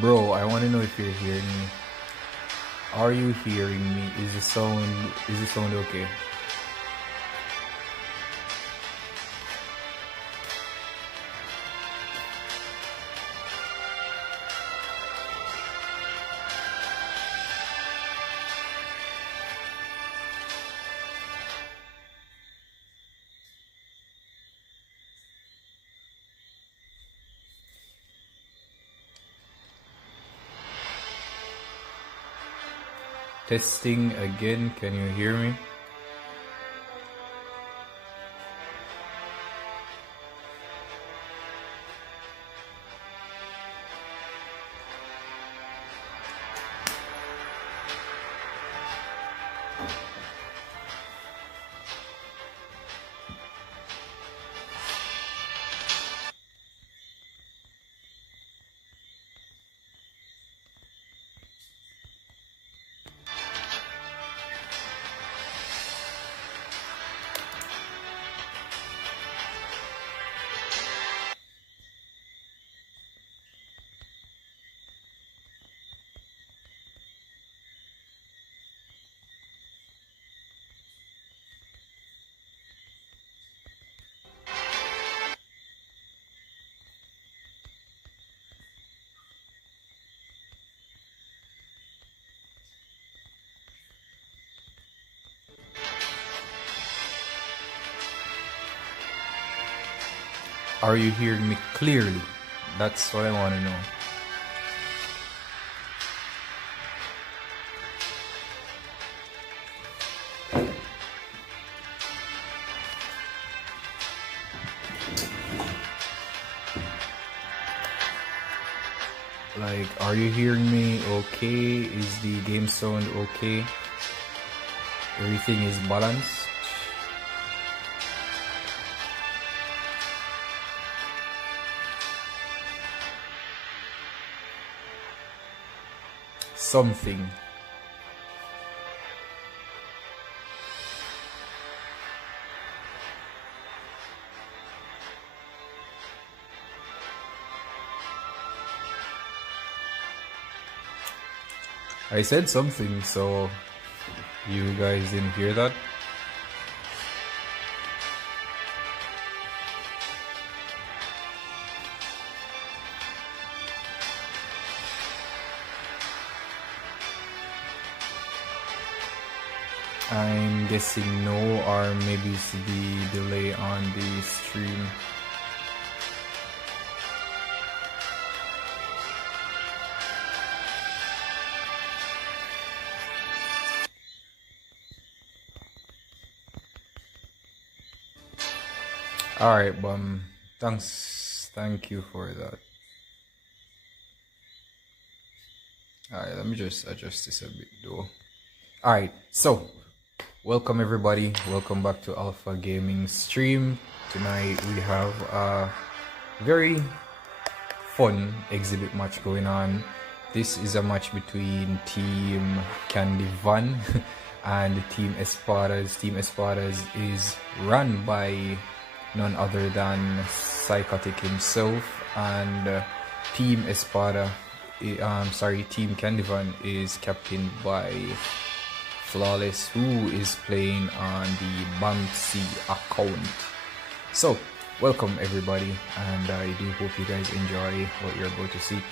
Bro, I want to know if you're hearing me. Are you hearing me? Is the sound okay? Testing again, can you hear me? Are you hearing me clearly? That's what I want to know. Like, are you hearing me okay? Is the game sound okay? Everything is balanced? Something. I said something, so you guys didn't hear that? I'm guessing no, or maybe it's the delay on the stream. Alright, thank you for that. Alright, let me just adjust this a bit though. Alright, so welcome everybody, welcome back to Alpha Gaming stream. Tonight we have a very fun exhibit match going on. This is a match between Team Candy Van and Team ESPADAS. Team ESPADAS is run by none other than Psychotic himself, and Team Team Candy Van is captained by Flawless, who is playing on the Banksy account. So, welcome everybody, and I do hope you guys enjoy what you're about to see.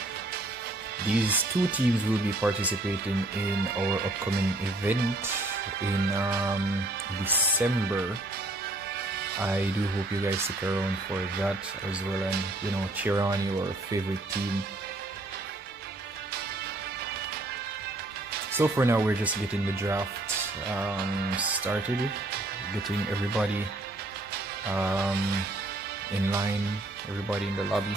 These two teams will be participating in our upcoming event in December. I do hope you guys stick around for that as well, and cheer on your favorite team. So for now, we're just getting the draft started, getting everybody in line, everybody in the lobby.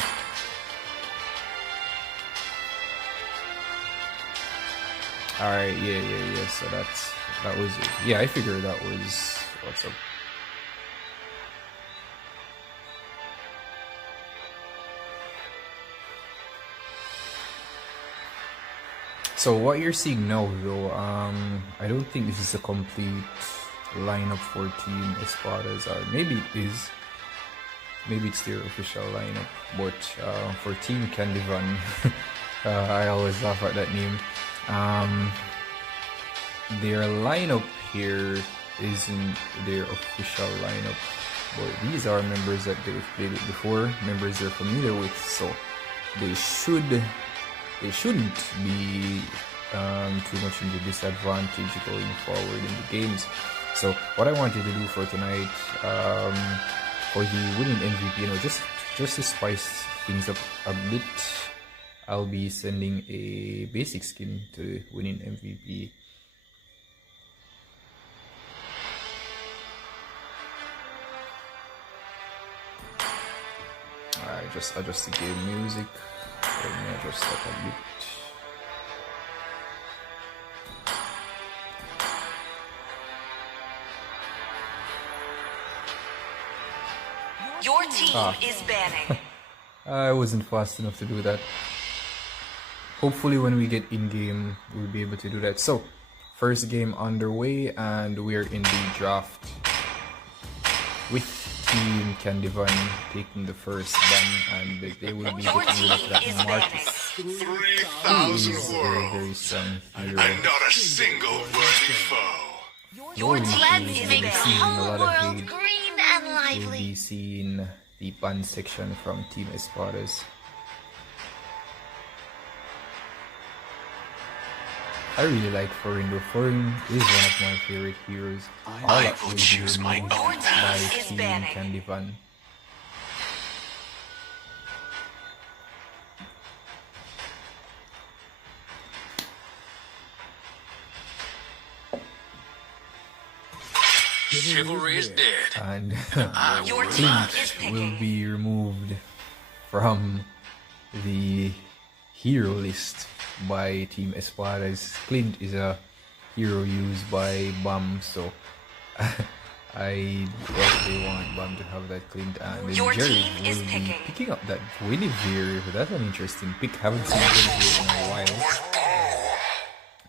Alright, yeah, so that was it. Yeah, I figured that was what's up. So what you're seeing now though, I don't think this is a complete lineup for Team ESPADAS, or maybe it is. Maybe it's their official lineup, but for Team Candy Van, I always laugh at that name. Their lineup here isn't their official lineup, but these are members that they've played it before, members they're familiar with, so they shouldn't be too much in the disadvantage going forward in the games. So what I wanted to do for tonight, for the winning MVP, you know, just to spice things up a bit, I'll be sending a basic skin to winning MVP. I just adjust the game music. Let me adjust that a bit. Your team is banning. I wasn't fast enough to do that. Hopefully when we get in game, we'll be able to do that. So, first game underway, and we're in the draft with Team Candyvan taking the first ban, and they will be getting rid of that Marcus. 3,000 Very strong hero. and not a single worthy foe. Your team is We'll be seeing a lot of world hate. green and We'll lively. be seeing the ban section from Team ESPADAS. I really like Forindo. Forin is one of my favorite heroes. All I that will will be choose my removed own by path. Is Team banning. Candyvan. Chivalry is dead. And Your team Clint is will picking. be removed from the hero list by Team ESPADAS. Clint is a hero used by BAM, so I definitely want BAM to have that Clint. And then Your Jerry team is will be picking. picking up that Guinevere. That's an interesting pick. Haven't seen Guinevere in a while.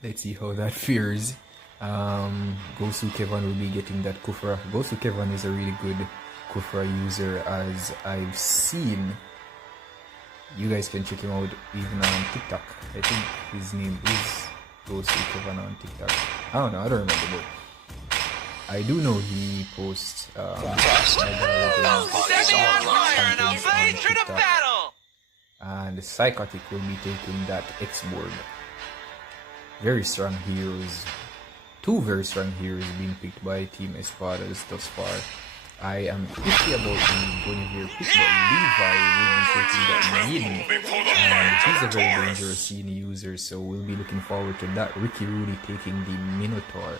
Let's see how that fares. Gosu Kevin will be getting that Kufra. Gosu Kevin is a really good Kufra user, as I've seen. You guys can check him out even on TikTok. I think his name is Gosu Kevin on TikTok. I don't know, I don't remember, but I do know he posts and Psychotic will be taking that X-Board. Very strong heroes. Two very strong heroes being picked by Team ESPADAS thus far. I am iffy about the Guinevere pick, but Levi will be taking that Maiden. And he's a very dangerous scene user, so we'll be looking forward to that. Ricky Rudy taking the Minotaur.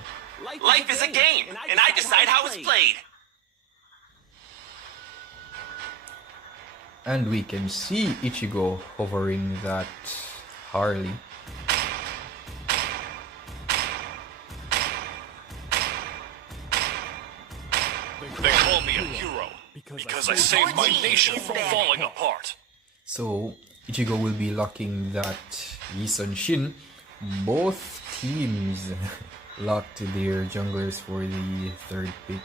Life is a game, and I decide how it's played. And we can see Ichigo hovering that Harley. They call me a hero because I saved my nation from falling apart. So Ichigo will be locking that Yisun Shin. Both teams locked their junglers for the third pick.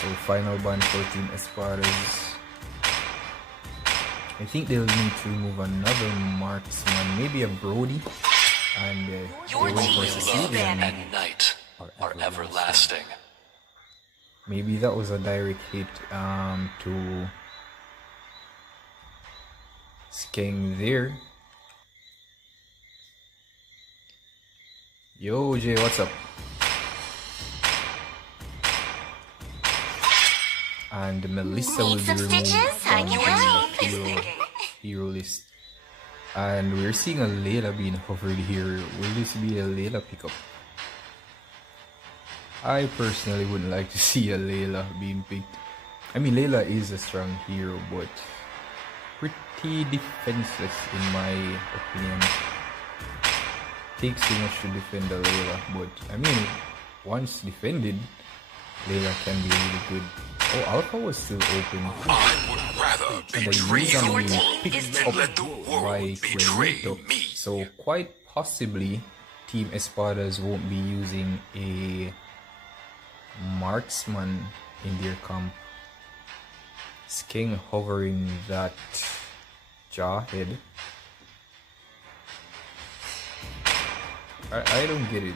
So final ban for Team ESPADAS. I think they'll need to remove another marksman, maybe a Brody, and Your they went team for is Cecilia. banning. And night are everlasting. Maybe that was a direct hit to Skeng there. Yo Jay, what's up? And Melissa will Need be some removed stitches? from Your the team is hero, picking. hero list. And we're seeing a Layla being hovered here. Will this be a Layla pickup? I personally wouldn't like to see a Layla being picked. I mean, Layla is a strong hero, but pretty defenseless in my opinion. Takes too much to defend a Layla, but I mean, once defended, Layla can be really good. Oh, Alpha was still open. I would rather And the betray user you will be team picked is up let the world by betray Clemito. me. So quite possibly Team ESPADAS won't be using a marksman in their camp. King hovering that jaw head. I don't get it.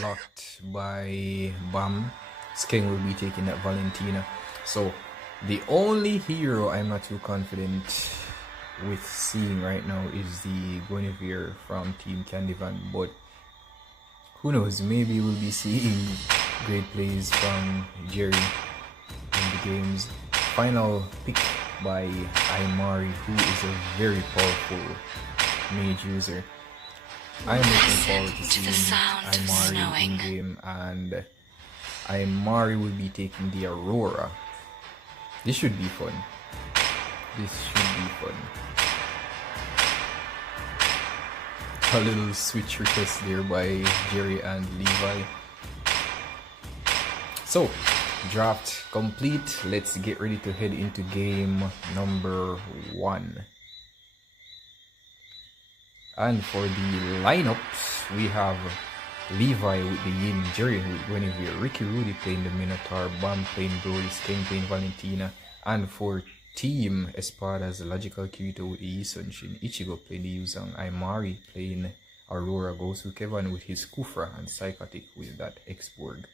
Locked by Bam. Skeng will be taking that Valentina. So the only hero I'm not too confident with seeing right now is the Guinevere from Team Candyvan, but who knows, maybe we'll be seeing great plays from Jerry in the games. Final pick by Imari, who is a very powerful mage user. I'm looking forward to seeing Imari in game, and Imari will be taking the Aurora. This should be fun. This should be fun. A little switch request there by Jerry and Levi. So, draft complete. Let's get ready to head into game number 1. And for the lineups, we have Levi with the Yin, Jerry with Guinevere, Ricky Rudy playing the Minotaur, Bam playing Brody, Skeng playing Valentina, and for Team ESPADAS, Logical Kirito with the Yi Sunshin, Ichigo playing the Yuzang, Imari playing Aurora, Gosu Kevin with his Kufra, and Psychotic with that X-Borg.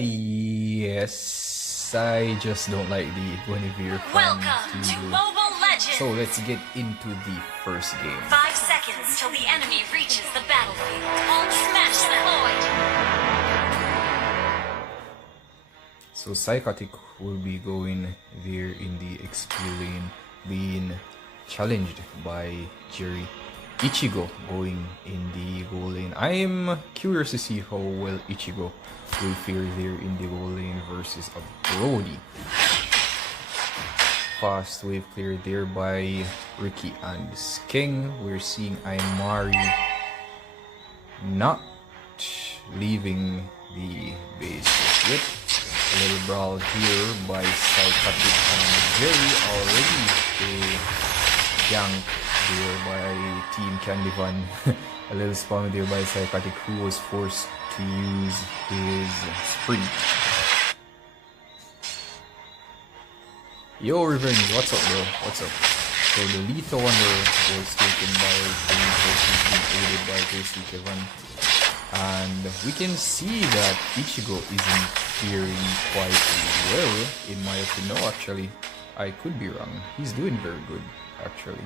Yes, I just don't like the Guinevere from Welcome to Team Blue. Mobile Legends. So let's get into the first game. 5 seconds till the enemy reaches the battlefield. All smash deployed. So Psychotic will be going there in the XP lane, being challenged by Jerry. Ichigo going in the goal lane. I'm curious to see how well Ichigo will fare there in the goal lane versus a Brody. Fast wave cleared there by Ricky and Skeng. We're seeing Imari not leaving the base yet. A little brawl here by Psychotic and Jerry, already a gank there by Team Candyvan. A little spam there by Psychotic, who was forced to use his sprint. Yo Revenge, what's up bro? What's up? So the Lethal Wonder was taken by aided by Ghosty Kevin. And we can see that Ichigo isn't faring quite well, in my opinion. No, actually, I could be wrong. He's doing very good, actually.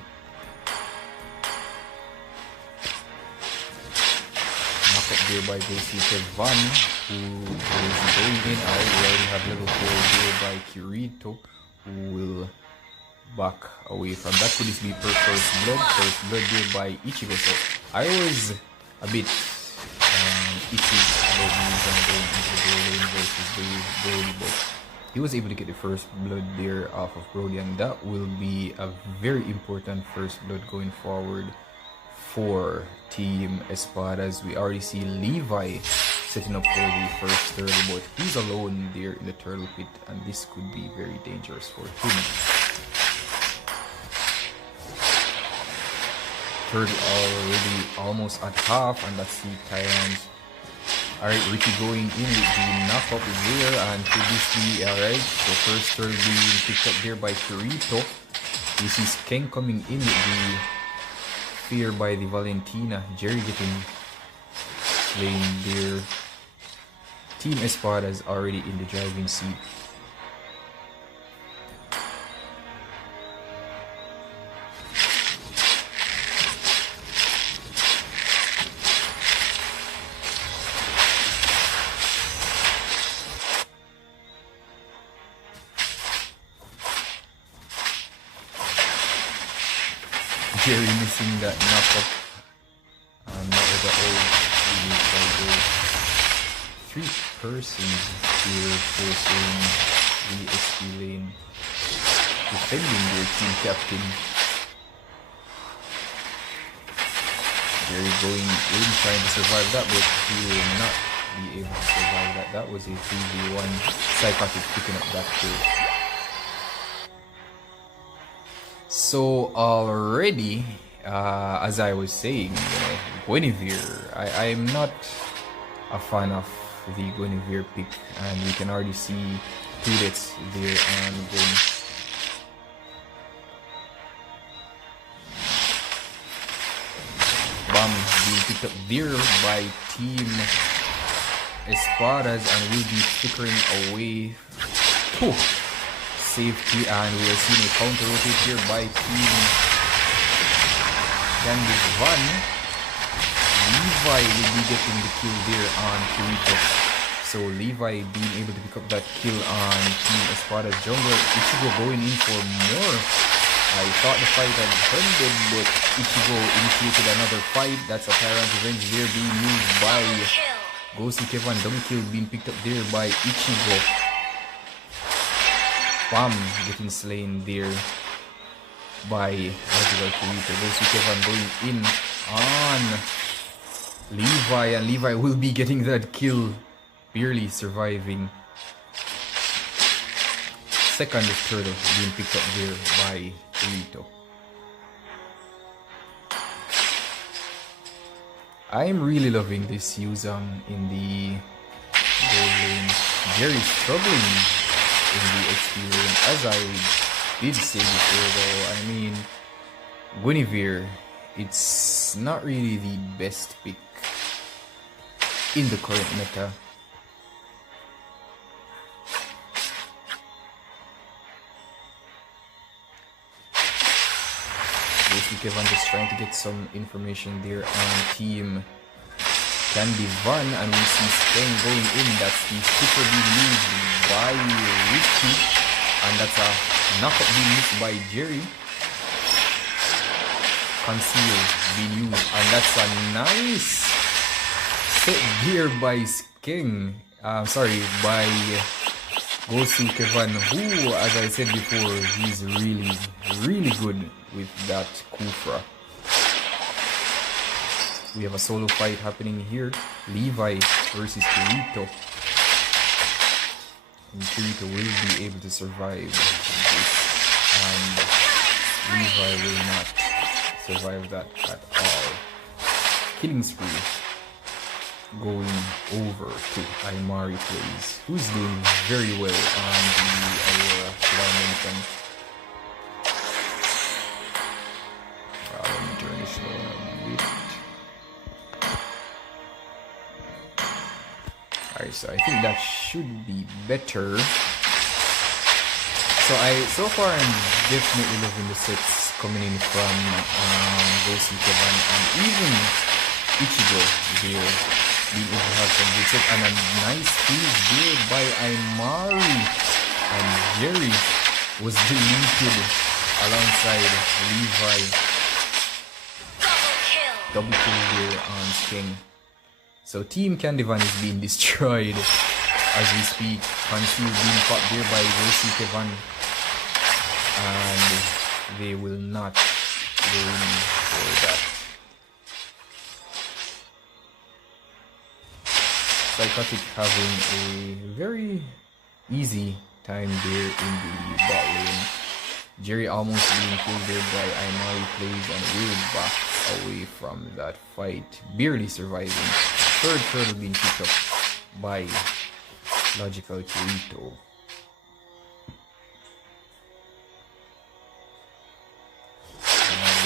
Knock up there by Ghosty Kevin, who is going in. We already have level 4 there by Kirito, who will back away from that. Could this be per first blood? First blood there by Ichigo. So I was a bit itchy about going into the lane versus Brody, but he was able to get the first blood there off of Brody, and that will be a very important first blood going forward for Team ESPADAS. We already see Levi setting up for the first turtle, but he's alone there in the turtle pit, and this could be very dangerous for him. Turtle already almost at half, and that's the Tyrants. Alright, Ricky going in with the knock up there, and could this be alright? So first turtle being picked up there by Kirito. This is Ken coming in with the fear by the Valentina. Jerry getting slain there. Team ESPADAS already in the driving seat. Jerry missing that knock-up. That was the old three persons here forcing the XP lane, defending their team captain. Jerry going in, trying to survive that, but he will not be able to survive that. That was a 3v1. Psychotic picking up that kill. So already, as I was saying, Guinevere, I'm not a fan of the Guinevere pick, and you can already see two deaths there on Gwen. Bomb being picked up there by Team ESPADAS and will be flickering away. Whew. Safety, and we are seeing a counter rotate here by Team Candy Van. Levi will be getting the kill there on Kirito. So Levi being able to pick up that kill on Team ESPADAS jungle. Ichigo going in for more. I thought the fight had ended, but Ichigo initiated another fight. That's a Tyrant Revenge there being used by Gosu Kevin. Double kill being picked up there by Ichigo. Bam getting slain there by Logical Kirito. Gosu Kevin going in on Levi, and Levi will be getting that kill, barely surviving. Second turtle being picked up there by Kirito. I'm really loving this Yuzang in the gold lane. Very struggling in the XP lane, as I did say before though. I mean, Guinevere, it's not really the best pick in the current meta. Kevin just trying to get some information there on Team Candy Van, and we see Speng going in. That's the super being used by Ricky, and that's a knockup being used by Jerry. Conceal being used, and that's a nice set here by Skeng. Sorry, by Gosu Kevin, who, as I said before, he's really good with that Kufra. We have a solo fight happening here. Levi versus Kirito. And Kirito will be able to survive this, and Levi will not survive that at all. Killing spree going over to Aimari Plays, who's doing very well on the Aurora Dimension. Let me turn this down a bit. Alright, so I think that should be better. So far I'm definitely loving the sets coming in from Gosu Kevin and even Ichigo there being able to have some good set, and a nice steal there by Aimari, and Jerry was deleted alongside Levi. Double kill there on Skeng. So Team Candyvan is being destroyed as we speak. Conceal being caught there by Gosu Kevin, and they will not go in for that. Psychotic having a very easy time there in the bot lane. Jerry almost being killed there by Aimari Plays, and will back away from that fight, barely surviving. Third turtle being picked up by Logical Kirito.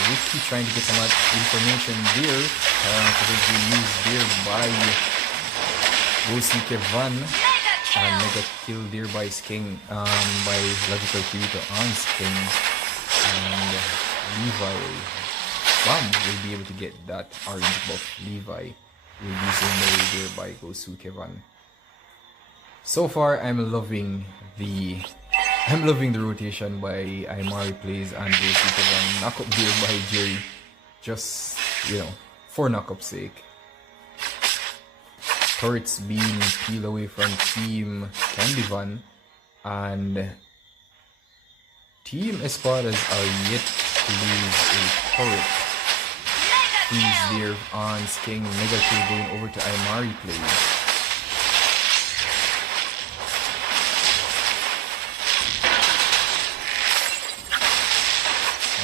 Risky trying to get some information there. Being used there by Gosu Kevin, and mega kill there by Skeng, by Logical Kirito on Skeng, and Levi will be able to get that orange buff. Levi will be seen there by Gosu Kevin. So far, I'm loving the rotation by Aimari Plays and Gosu Kevin. Knockup there by Jerry, just for knockup's sake. Turrets being peeled away from Team Candyvan, and Team ESPADAS are yet to lose a turret. Freeze there on Skeng. Mega kill going over to Aimari Plays.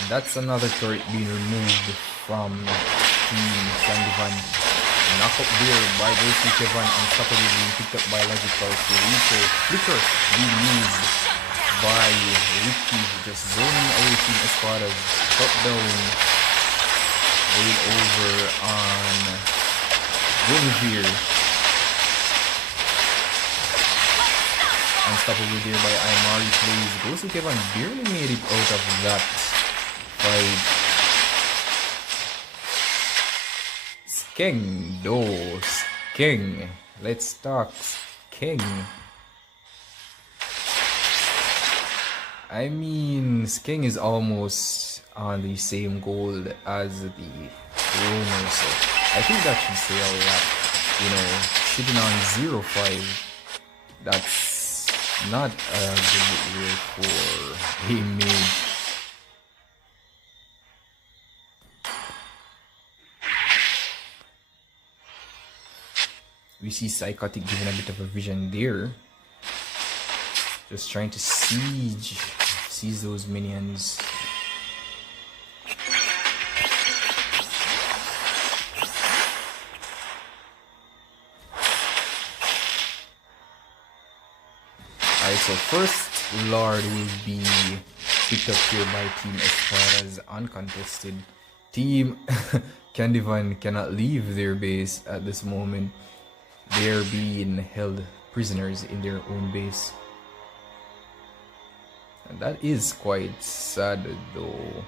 That's another turret being removed from Team Candyvan. Knock up there by Ghostly Kevin, unstoppable being picked up by Logical Flicker. Flicker being used by Ricky, just zoning away Team Espadas. Shut down. Going over on Guinevere. Unstoppable there by Imari plays. Ghostly Kevin barely made it out of that fight. King, those King. Let's talk King. I mean, King is almost on the same goal as the Romer, so I think that should say a lot. You know, shooting on 0-5, that's not a good way for a mid. We see Psychotic giving a bit of a vision there. Just trying to seize those minions. Alright, so first Lord will be picked up here by Team Espadas, uncontested. Team Candyvan cannot leave their base at this moment. They're being held prisoners in their own base. And that is quite sad though.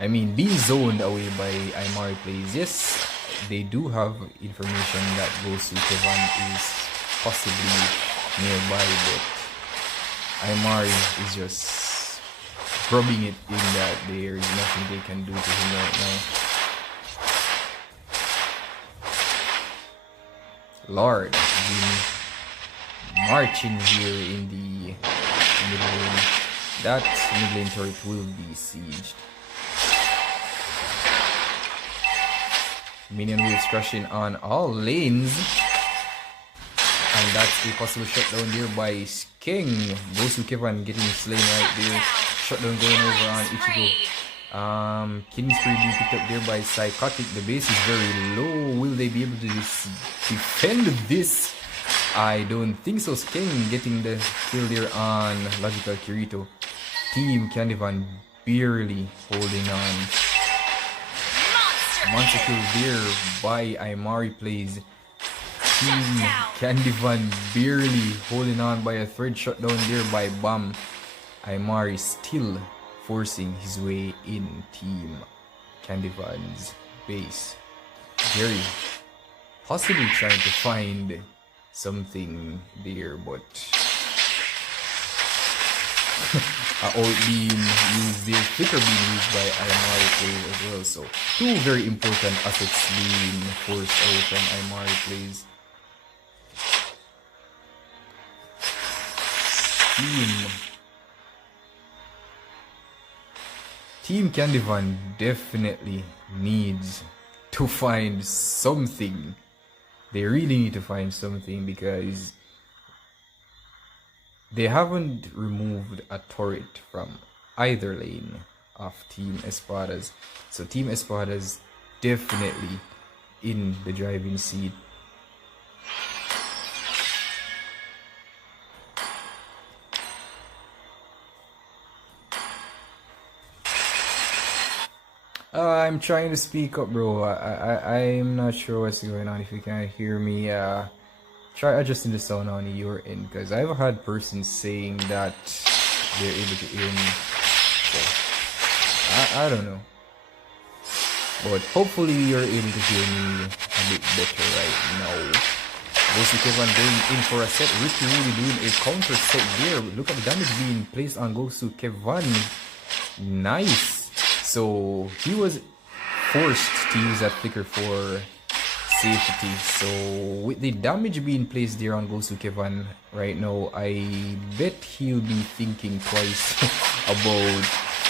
I mean, being zoned away by Imari plays, yes, they do have information that goes to Kevin is possibly nearby, but Imari is just rubbing it in that there is nothing they can do to him right now. Lord been marching here in the mid lane. That mid lane turret will be sieged. Minion waves crushing on all lanes. And that's a possible shutdown there by King. Goes to Kevin getting slain right there. Shutdown going over on Ichigo. Killing spree being picked up there by Psychotic. The base is very low. Will they be able to defend this? I don't think so. King getting the kill there on Logical Kirito. Team Candyvan barely holding on. Monster kill there by Imari plays. Team Candyvan barely holding on by a third shutdown there by Bam. Imari still forcing his way in Team Candyvan's base. Jerry possibly trying to find something there, but ult being used there, flicker being used by Imari plays as well. So two very important assets being forced away from Imari plays. Team Candyvan definitely needs to find something. They really need to find something because they haven't removed a turret from either lane of Team Espadas. So Team Espadas definitely in the driving seat. I'm trying to speak up, bro. I'm not sure what's going on. If you can't hear me, try adjusting the sound on your end, because I've had persons saying that they're able to hear me. So I don't know, but hopefully you're able to hear me a bit better right now. Gosu Kevin going in for a set. Ricky really doing a counter set there. Look at the damage being placed on Gosu Kevin. Nice. So he was forced to use that flicker for safety. So with the damage being placed there on Gosu Kevin right now, I bet he'll be thinking twice about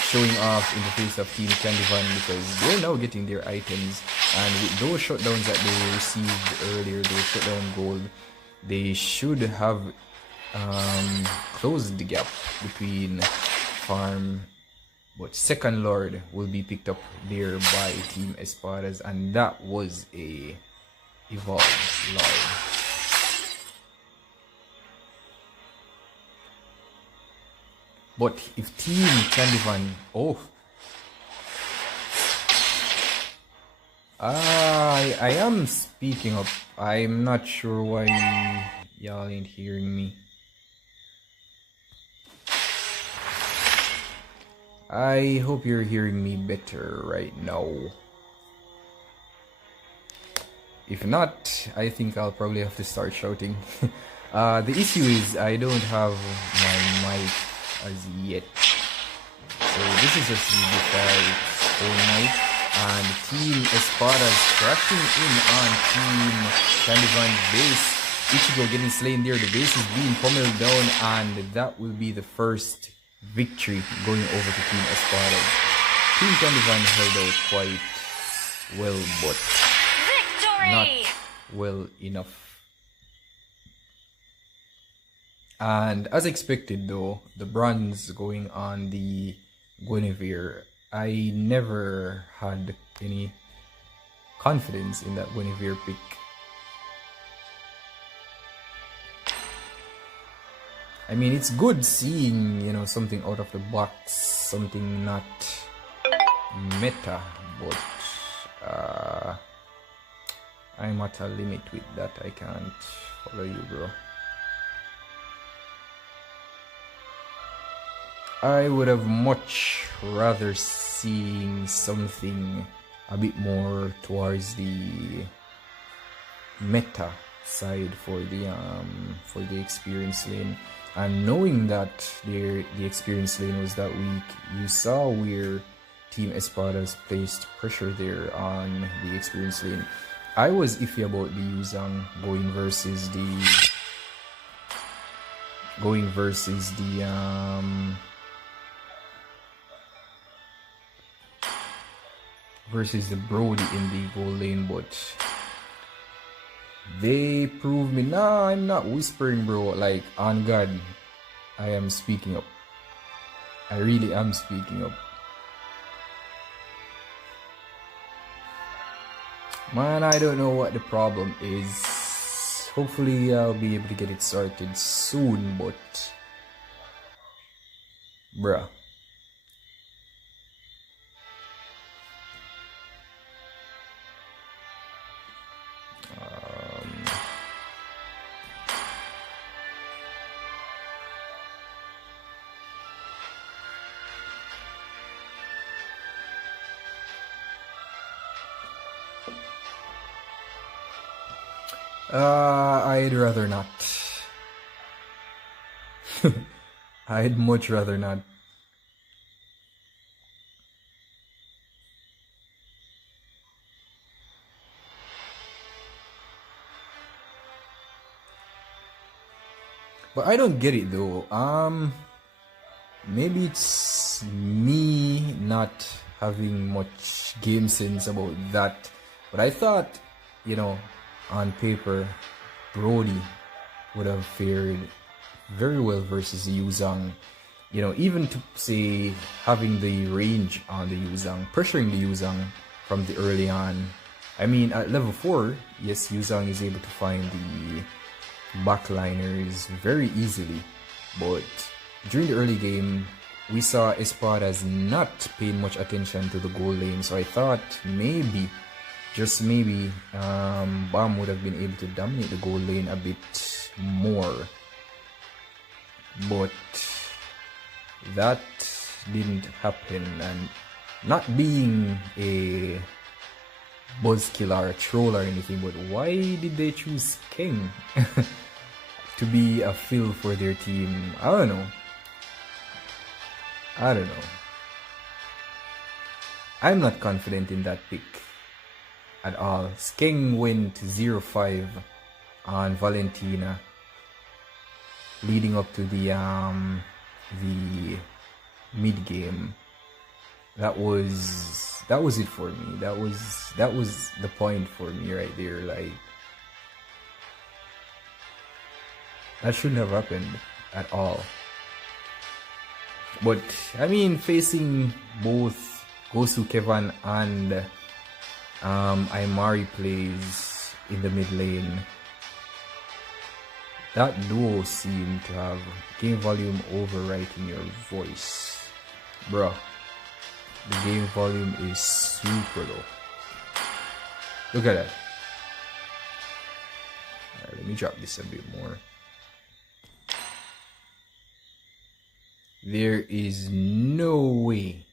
showing off in the face of Team Candyvan, because they're now getting their items, and with those shutdowns that they received earlier, those shutdown gold, they should have closed the gap between farm But Second Lord will be picked up there by Team ESPADAS, and that was a evolved Lord. But if Team Candyvan, I am speaking up. I'm not sure why y'all ain't hearing me. I hope you're hearing me better right now. If not, I think I'll probably have to start shouting. The issue is I don't have my mic as yet. So this is just the default Fortnite, and Team ESPADAS crashing in on Team Candyvan's base. Ichigo getting slain there. The base is being pummeled down, and that will be the first victory going over to Team ESPADAS. Team Candyvan held out quite well, but not well enough. And as expected though, the bronze going on the Guinevere, I never had any confidence in that Guinevere pick. I mean, it's good seeing, you know, something out of the box, something not meta, but I'm at a limit with that. I can't follow you, bro. I would have much rather seen something a bit more towards the meta side for the experience lane. And knowing that the experience lane was that weak, you saw where Team ESPADAS placed pressure there on the experience lane. I was iffy about the Yuzang going versus the Brody in the goal lane, but they proved me. Nah, I'm not whispering, bro. Like, on God, I am speaking up. I really am speaking up. Man, I don't know what the problem is. Hopefully I'll be able to get it sorted soon, but bruh. I'd rather not. I'd much rather not. But I don't get it though. Maybe it's me not having much game sense about that. But I thought, you know, on paper, Brody would have fared very well versus Yuzang. You know, even to say having the range on the Yuzang, pressuring the Yuzang from the early on. I mean, at level 4, yes, Yuzang is able to find the backliners very easily. But during the early game, we saw ESPADAS not paying much attention to the goal lane. So I thought maybe, just maybe, Bam would have been able to dominate the goal lane a bit more. But that didn't happen. And not being a buzzkill or a troll or anything, but why did they choose King to be a fill for their team? I don't know. I'm not confident in that pick at all. Skeng went 0-5 on Valentina, leading up to the mid game. That was it for me. That was the point for me right there. Like, that shouldn't have happened at all. But I mean, facing both Gosu Kevin and Imari plays in the mid lane, that duo seem to have game volume overwriting your voice. Bruh, the game volume is super low. Look at that. Alright, let me drop this a bit more. There is no way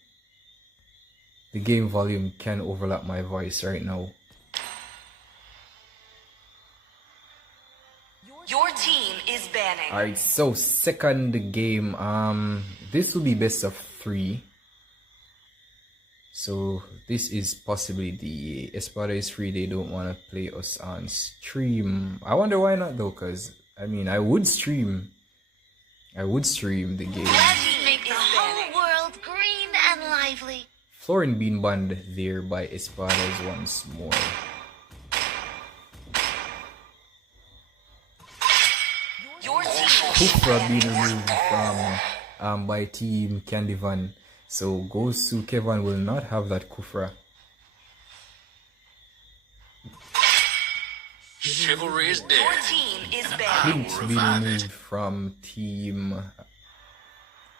the game volume can overlap my voice right now. Your team is banning. Alright, so second game, this will be best of 3. So this is possibly the Espada is free, they don't want to play us on stream. I wonder why not though, cause I mean I would stream the game. Let's make the whole world green and lively. Florin being banned there by Espadas once more. Your team Kufra being removed from by Team Candyvan. So Gosu Kevin will not have that Kufra. Chivalry is Your dead. team is banning. Clint being removed from Team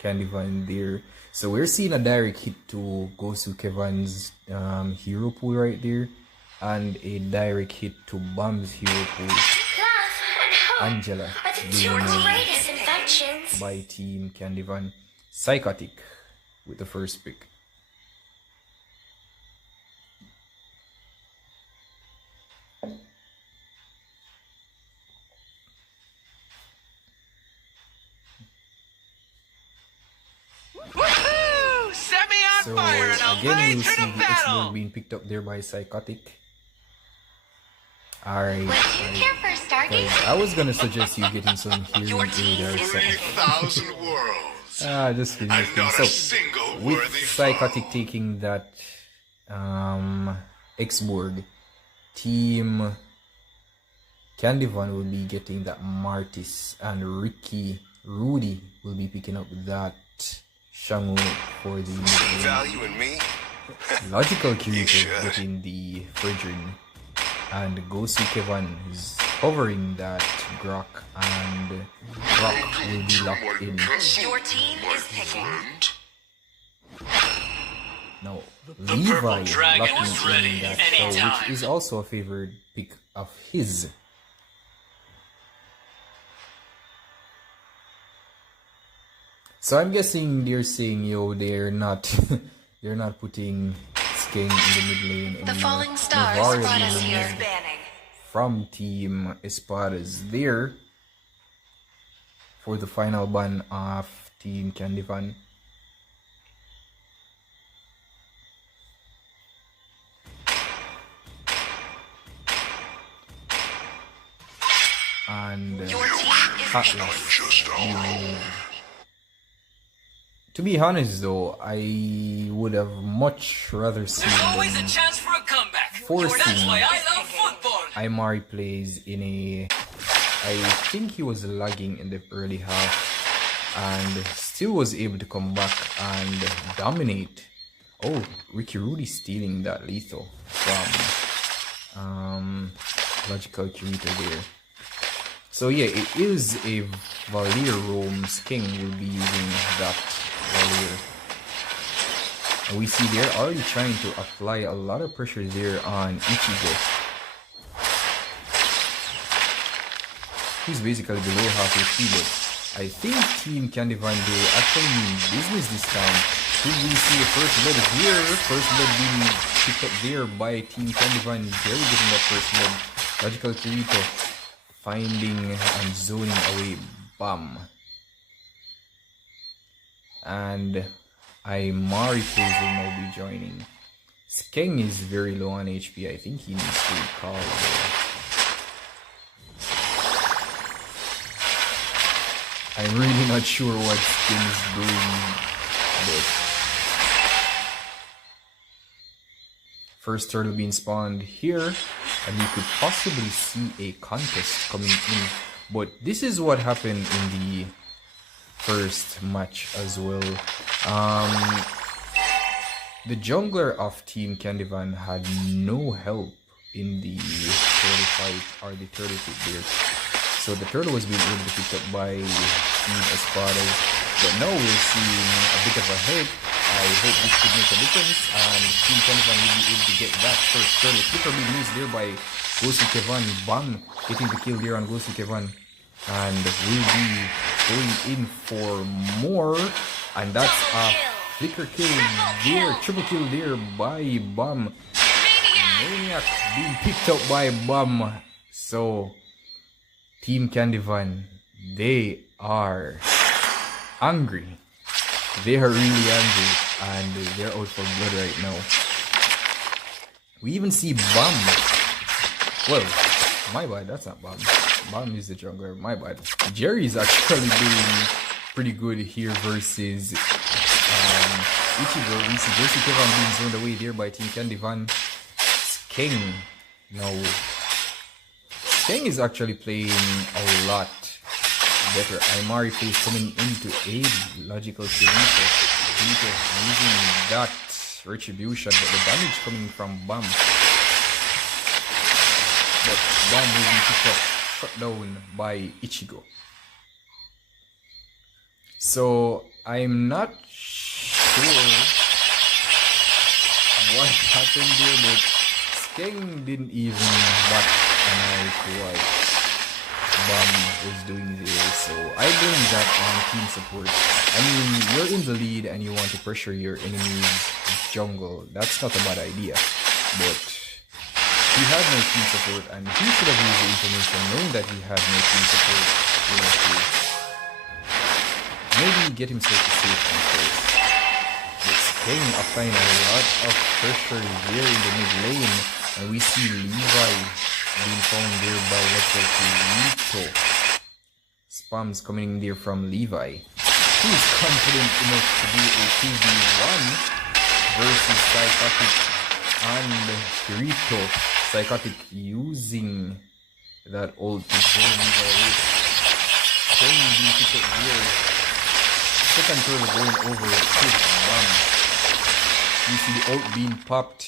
Candyvan there. So we're seeing a direct hit to Gosu Kevin's hero pool right there. And a direct hit to Bomb's hero pool. Angela being removed by Team Candyvan. Psychotic with the first pick. Woohoo! Set me on So fire and I'm again ready we'll for see the the battle! X-Board being picked up there by Psychotic. Alright. I was gonna suggest you getting some healing aid or something. 3,000 worlds. Just kidding, just And kidding. not So a single with worthy Psychotic foe. taking that X-Borg, Team Candyvan will be getting that Martis, and Rudy will be picking up that Shangu for the mid lane. Value in me? Logical Kirito should. getting the Fredrin, and Gosu Kevin is covering that Grok, and Grok will be locked in. Your team is picking. Now, The Levi purple dragon locking is ready in that anytime. show, which is also a favored pick of his. So I'm guessing they're saying, yo, they're not they're not putting Skeng in the mid lane anymore. The falling stars They've already brought us removed here. Banning. from Team Espadas there for the final ban of Team Candyvan. And Your team is Atlas being removed. To be honest though, I would have much rather seen There's always a them chance for a comeback. forcing That's why I love football. Imari plays in a... I think he was lagging in the early half and still was able to come back and dominate. Oh, Ricky Rudy stealing that lethal from Logical Kirito there. So yeah, it is a Valier Rome's King will be using that Valier. And we see they're already trying to apply a lot of pressure there on Ichigo. He's basically below half HP, but I think Team Candyvan do actually mean business this time. Could we see a first blood here? First blood being picked up there by Team Candyvan. Barely getting that first blood. Logical Kirito finding and zoning away Bam. And Imari plays will now be joining. Skeng is very low on HP. I think he needs to recall. I'm really not sure what Skeng is doing, but first turtle being spawned here, and you could possibly see a contest coming in. But this is what happened in the first match as well. The jungler of Team Candyvan had no help in the turtle fight or the turtle pit there. So the turtle was being able to pick up by Team ESPADAS. But now we're seeing a bit of a help. I hope this could make a difference. And Team Candyvan will be able to get that first turtle. Flicker being used there by Ghosty Kevan. Bam! Getting the kill there on Ghosty Kevan. And we'll be going in for more. And that's a flicker kill there. Triple kill there by Bam. Maniac being picked up by Bam. So Team Candyvan, they are angry. They are really angry and they're out for blood right now. We even see Bam. Well, my bad, that's not Bam. Bam is the jungler, my bad. Jerry's actually doing pretty good here versus Ichigo. We see Ghosty Kevan being zoned away there by Team Candyvan. King. No. King is actually playing a lot better. Imari plays coming into aid. Logical Kirito. Using that retribution, but the damage coming from Bam. But Bam will be picked up, shut down by Ichigo. So I'm not sure what happened there, but Skeng didn't even bat an eye to what Bam was doing there, so I blame that on team support. I mean, you're in the lead and you want to pressure your enemy's jungle. That's not a bad idea, but he had no team support and he should have used the information knowing that he had no team support, you know, to maybe get himself a safe place. But Skeng applying a lot of pressure here in the mid lane, and we see Levi being found there by Rito. Spams coming in there from Levi. He's confident enough to do a 2v1 versus Psychotic and Rito. Psychotic using that ult to zone Levi away. Skeng being picked up here. Second turtle going over to Bam. You see the ult being popped.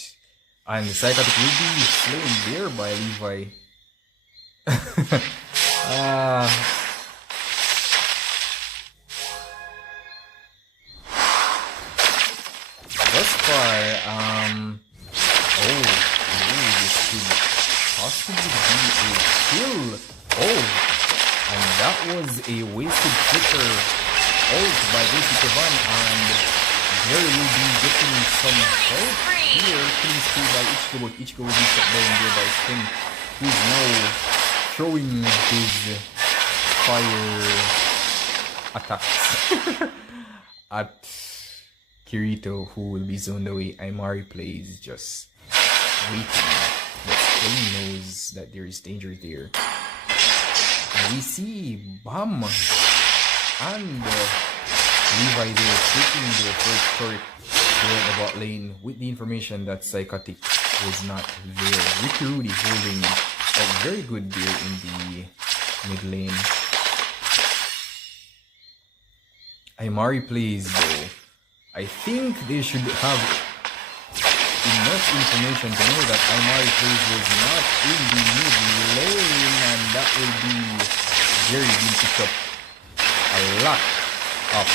And Psychotic will be slain there by Levi. Thus far, this could possibly be a kill. Oh, and that was a wasted flicker ult by Ghosty Kevan, and Jerry will be getting some help here. Killing spree by Ichigo, but Ichigo will be shut down there by Skeng, who's now throwing his fire attacks at Kirito, who will be zoned away. Imari plays just waiting, but Skeng knows that there is danger there. And we see Bam and Levi there taking their first turret there in the bot lane with the information that Psychotic was not there. Ricky Rudy holding up very good there in the mid lane. Imari plays though. I think they should have enough information to know that Imari plays was not in the mid lane, and that will be Jerry being picked up a lot of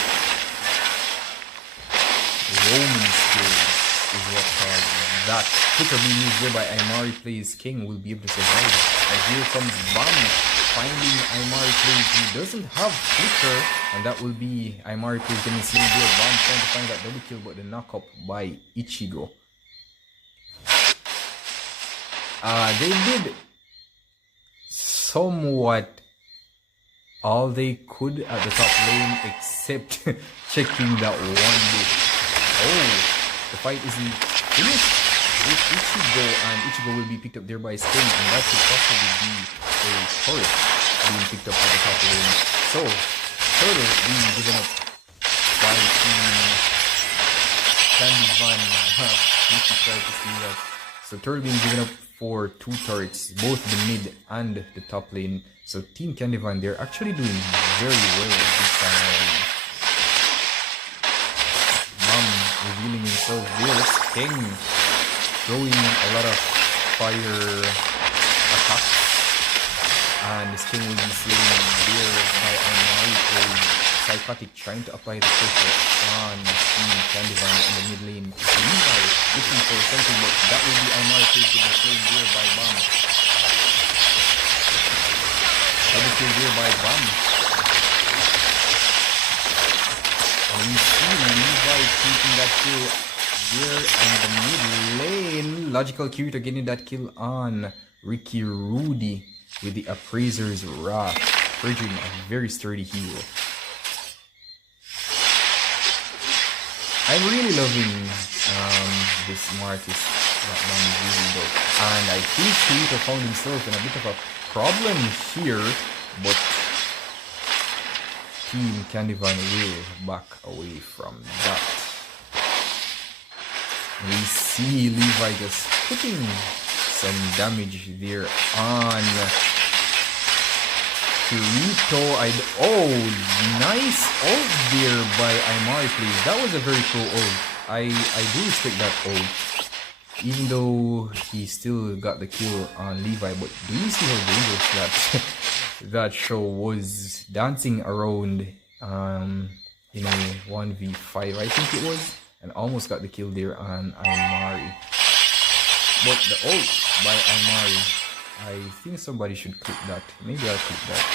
roaming skills is what caused that. Flicker being used there by Imari plays King will be able to survive. And here comes Bam finding Imari plays who doesn't have Flicker, and that will be Imari plays getting slain there. Bam trying to find that double kill, but the knockup by Ichigo. They did somewhat all they could at the top lane except checking that one bit. Oh, the fight isn't finished with Ichigo, and Ichigo will be picked up there by Skeng, and that could possibly be a turret being picked up at the top lane. So, turtle being given up by Team Candyvan. We should try to see that. So, turtle being given up for 2 turrets, both the mid and the top lane. So Team Candyvan, they're actually doing very well this time around. Revealing himself there, King throwing a lot of fire attacks, and this King will be slain there by Amari playing Psychotic, trying to apply the pressure on Team Candyvan in the mid lane. Levi looking for something, but that will be Amari playing to be slain there by Bomb. Double kill there by Bomb. And we see Levi taking that kill there in the mid lane. Logical Curator getting that kill on Ricky Rudy with the Appraiser's Wrath, triggering a very sturdy hero. I'm really loving this Martis that man is using though. And I think Curator found himself in a bit of a problem here, but Team Candyvan will back away from that. We see Levi just putting some damage there on Kirito. Oh, nice ult there by Imari, please. That was a very cool ult. I do respect that ult, even though he still got the kill on Levi. But do you see how dangerous that that show was, dancing around in a 1v5, I think it was, and almost got the kill there on Imari. But the ult by Imari, I think somebody should click that. Maybe I'll click that.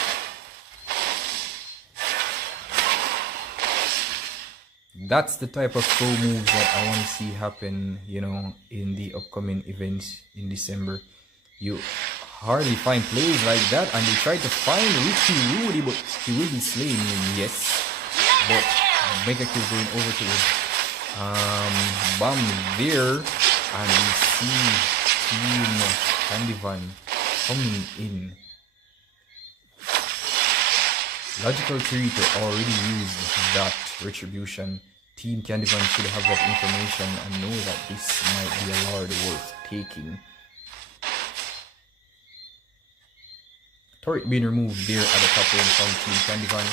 That's the type of pro moves that I want to see happen, you know, in the upcoming events in December. You hardly find plays like that, and they try to find Ricky Rudy, but he will be slain, yes. But Mega Kill going over to Bomb there, and we see Team Candyvan coming in. Logical Curator already used that retribution. Team Candyvan should have that information and know that this might be a lord worth taking. Turret being removed there at the top lane from Team Candyvan.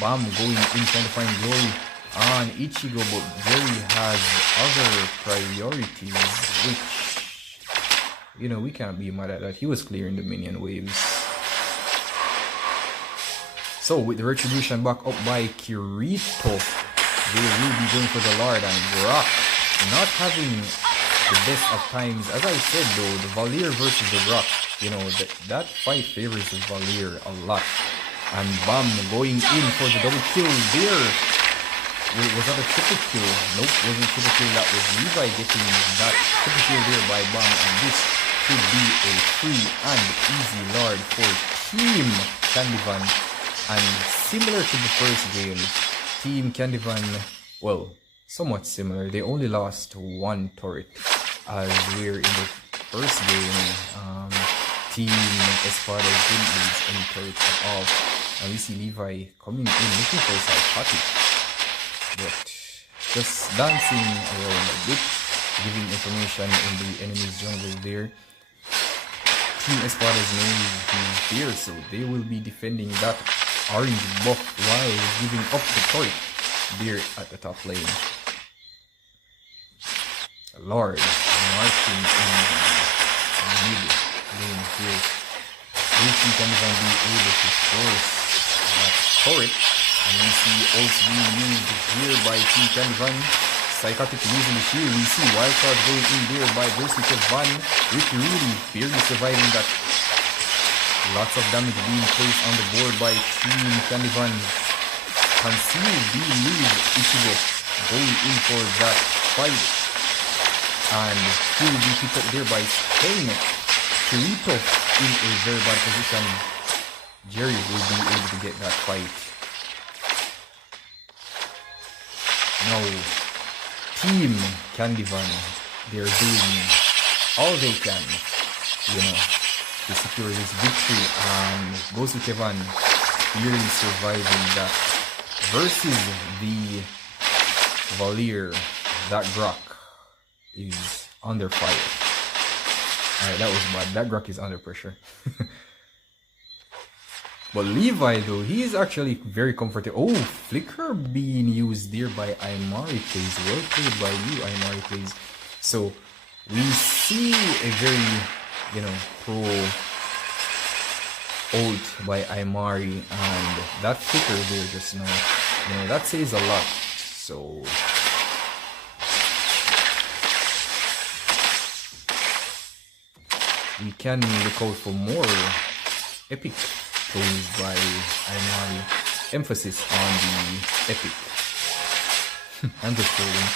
Bomb going in trying to find glory on Ichigo, but Jerry has other priorities, which, you know, we can't be mad at that. He was clearing the minion waves. So with the retribution back up by Kirito, they will be going for the Lord, and Brock not having the best of times. As I said though, the Valier versus the Brock, you know, that fight favors the Valier a lot. And Bomb going in for the double kill there. Was that a triple kill? Nope, wasn't a triple kill. That was Levi getting that triple kill there by Bomb, and this should be a free and easy Lord for Team Candyvan. And similar to the first game, Team Candyvan, well, somewhat similar. They only lost 1 turret, as we're in the first game. Team ESPADAS didn't lose any turrets at all. And we see Levi coming in looking for Psychotic, but just dancing around a bit, giving information in the enemy's jungle there. Team ESPADAS knows he's there, so they will be defending that orange buff while giving up the turret there at the top lane. Lord marching in the mid lane here. Team Candyvan be able to force that turret, and we see also being used here by Team Candyvan. Psychotic losing the shield. We see Wildcard going in there by Versity Van. Ricky Rudy barely surviving that. Lots of damage being placed on the board by Team Candyvan. Concealed being used. Ichigo going in for that fight, and he will be picked up there by Sting. Kirito in a very bad position. Jerry will be able to get that fight. No. Team Candyvan, they're doing all they can, you know, to secure this victory, and Gosu Kevan barely surviving that versus the Valier. That Brock is under fire. Alright, that was bad. That Grok is under pressure. But Levi though, he is actually very comfortable. Oh, flicker being used there by Imari plays. Well played by you, Imari plays. So we see a very, pro ult by Imari, and that flicker there just now, that says a lot. So we can look out for more epic plays by Imari. Emphasis on the epic. I'm just trolling.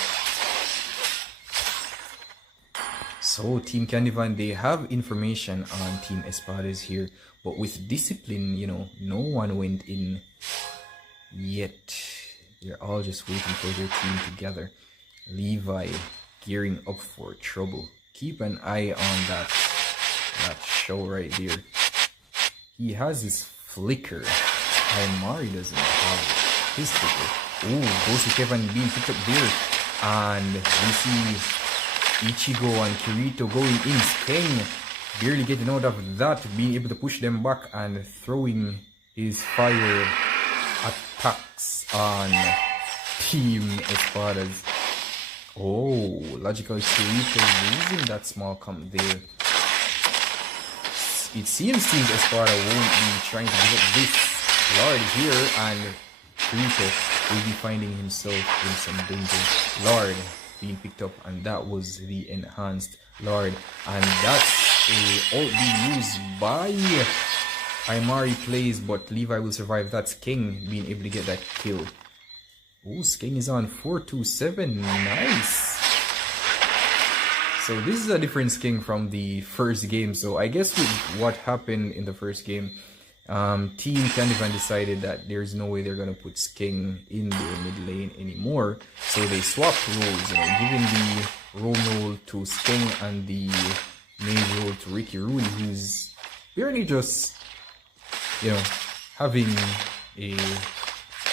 So Team Candyvan, they have information on Team ESPADAS here, but with discipline, no one went in yet. They're all just waiting for their team together. Levi gearing up for trouble. Keep an eye on that show right there. He has his flicker. Imari doesn't have his flicker. Ooh, goes to Kevin being picked up there. And we see Ichigo and Kirito going in. Skeng barely getting out of that, being able to push them back and throwing his fire attacks on Team ESPADAS. Oh, logical Kirito losing that small comp there. It seems Team ESPADA won't be trying to give up this Lord here, and Kirito will be finding himself in some danger. Lord being picked up, and that was the enhanced Lord, and that's a ult being used by Imari plays, but Levi will survive. That's King being able to get that kill. Oh, King is on 427. Nice. So this is a different King from the first game. So I guess with what happened in the first game, Team Candyvan decided that there's no way they're gonna put Skeng in their mid lane anymore. So they swapped roles, giving the role to Skeng and the main role to Ricky Rooney, who's barely just, having a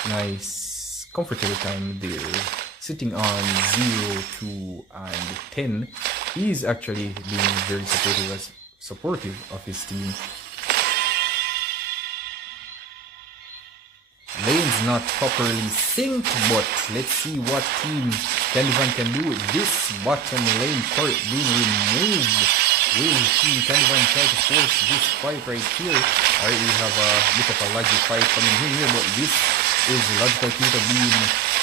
nice, comfortable time there, sitting on 0, 2, and 10. He's actually being very supportive of his team. Lane's not properly synced, but let's see what Team Candyvan can do with this bottom lane turret being removed. Will Team Candyvan try to force this fight right here? Alright, we have a bit of a laggy fight coming in here, but this is Logical Kirito being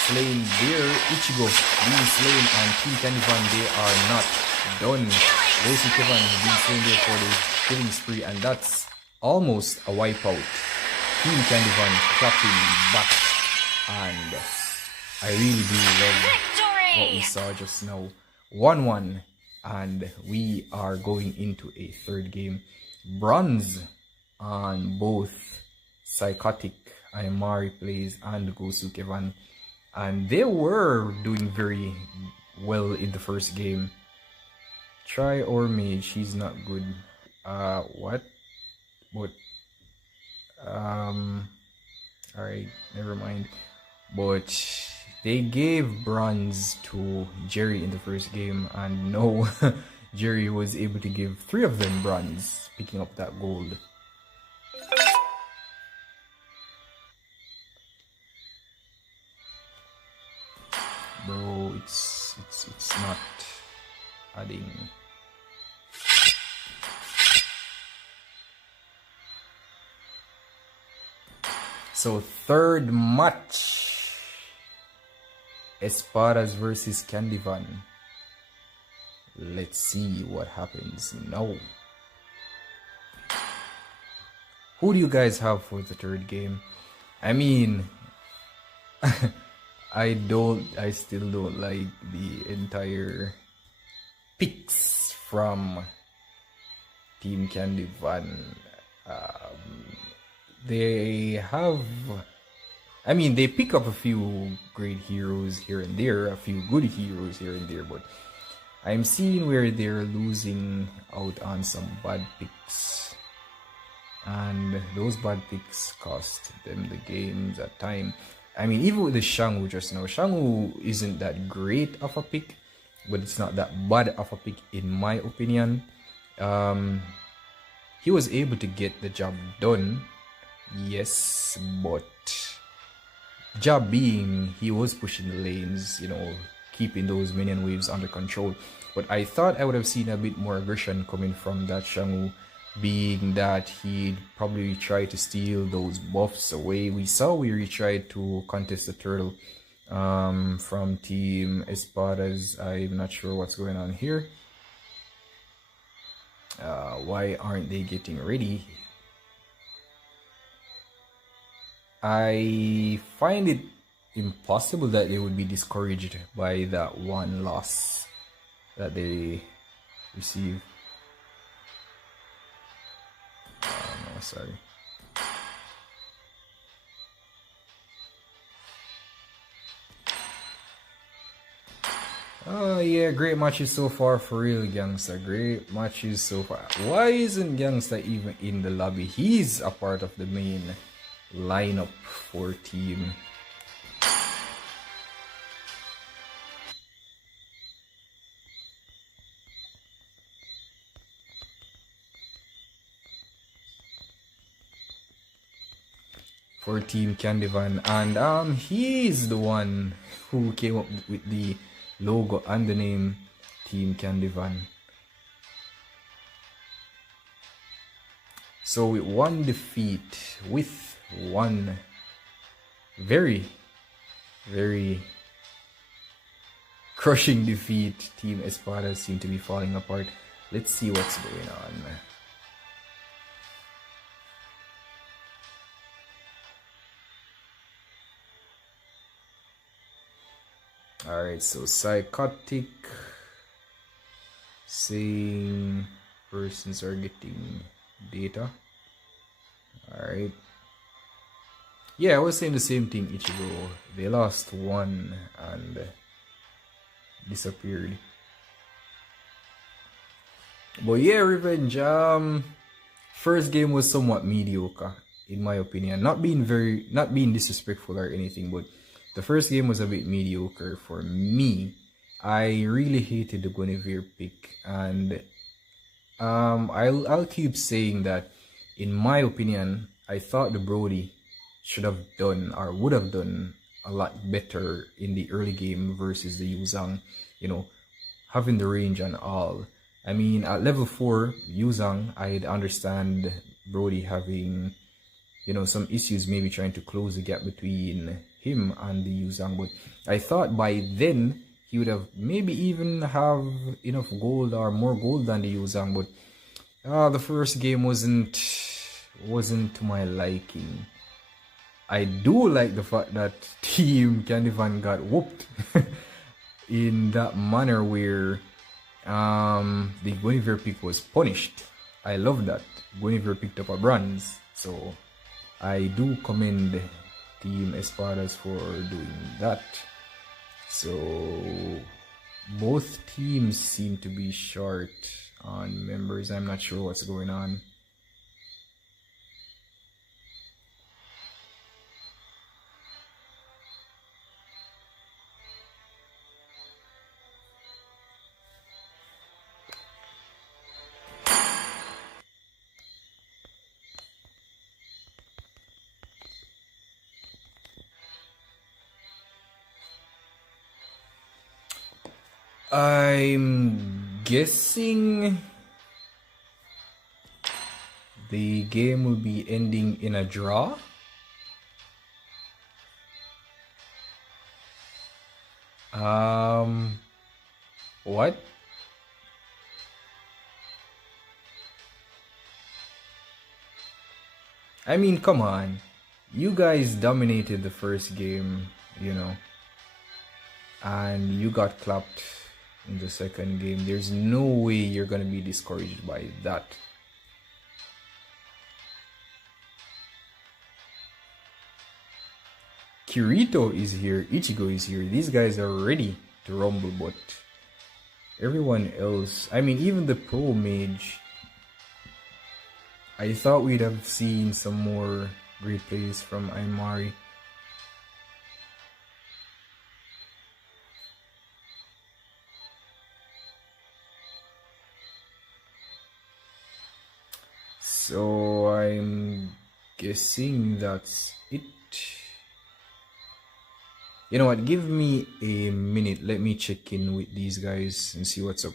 slain there. Ichigo being slain, and Team Candyvan, they are not done. Rosie Kevin being slain there for the killing spree, and that's almost a wipeout. Team Candyvan clapping back, and I really do love what we saw just now. 1-1, and we are going into a third game. Bronze on both Psychotic, Imari plays, and Gosu Kevan, and they were doing very well in the first game. Try or Mage, she's not good. What? Alright, never mind. But they gave bronze to Jerry in the first game, and no, Jerry was able to give 3 of them bronze, picking up that gold. Bro, it's not adding. So third match, ESPADAS versus Candyvan. Let's see what happens now. Who do you guys have for the third game? I mean, I still don't like the entire picks from Team Candyvan. They pick up a few great heroes here and there, a few good heroes here and there, but I'm seeing where they're losing out on some bad picks, and those bad picks cost them the games at time. I mean, even with the Shangwu just now, Shangwu isn't that great of a pick, but it's not that bad of a pick in my opinion. he was able to get the job done. Yes, but job being he was pushing the lanes, keeping those minion waves under control. But I thought I would have seen a bit more aggression coming from that Shangu, being that he'd probably try to steal those buffs away. We saw where he tried to contest the turtle from Team ESPADAS. I'm not sure what's going on here. Why aren't they getting ready? I find it impossible that they would be discouraged by that one loss that they received. No, sorry. Oh yeah, great matches so far for real, Gangsta. Great matches so far. Why isn't Gangsta even in the lobby? He's a part of the main lineup for team. For Team Candyvan, and he's the one who came up with the logo and the name Team Candyvan. So with one defeat, with one very, very crushing defeat, Team ESPADAS seem to be falling apart. Let's see what's going on. Alright, so psychotic, saying persons are getting data. Alright. Yeah, I was saying the same thing, Ichigo. They lost one and disappeared. But yeah, Revenge. First game was somewhat mediocre, in my opinion. Not being disrespectful or anything, but the first game was a bit mediocre for me. I really hated the Guinevere pick, and I'll keep saying that. In my opinion, I thought the Brody should have done or would have done a lot better in the early game versus the Yuzang, having the range and all. I mean, at level 4, Yuzang, I'd understand Brody having, some issues, maybe trying to close the gap between him and the Yuzang, but I thought by then he would have maybe even have enough gold or more gold than the Yuzang, but the first game wasn't to my liking. I do like the fact that Team Candyvan got whooped in that manner where the Guinevere pick was punished. I love that. Guinevere picked up a bronze, so I do commend Team ESPADAS for doing that. So both teams seem to be short on members. I'm not sure what's going on. I'm guessing the game will be ending in a draw. What? I mean, come on. You guys dominated the first game, and you got clapped in the second game. There's no way you're gonna be discouraged by that. Kirito is here, Ichigo is here. These guys are ready to rumble, but everyone else, I mean, even the pro mage, I thought we'd have seen some more great plays from Aymari. So I'm guessing that's it. You know what? Give me a minute. Let me check in with these guys and see what's up.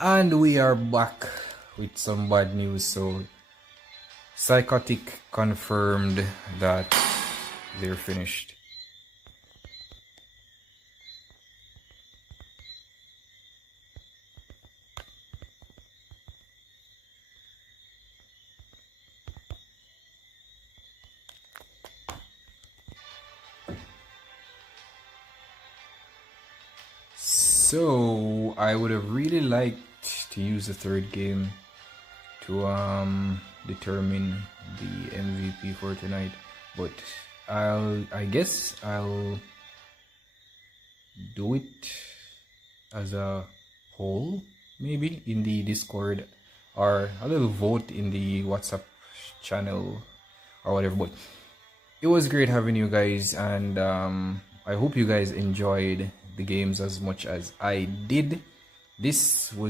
And we are back with some bad news. So Psychotic confirmed that they're finished. So I would have really liked to use the third game to determine the MVP for tonight, but I guess I'll do it as a poll, maybe in the Discord, or a little vote in the WhatsApp channel or whatever. But it was great having you guys, and I hope you guys enjoyed the games as much as I did. This was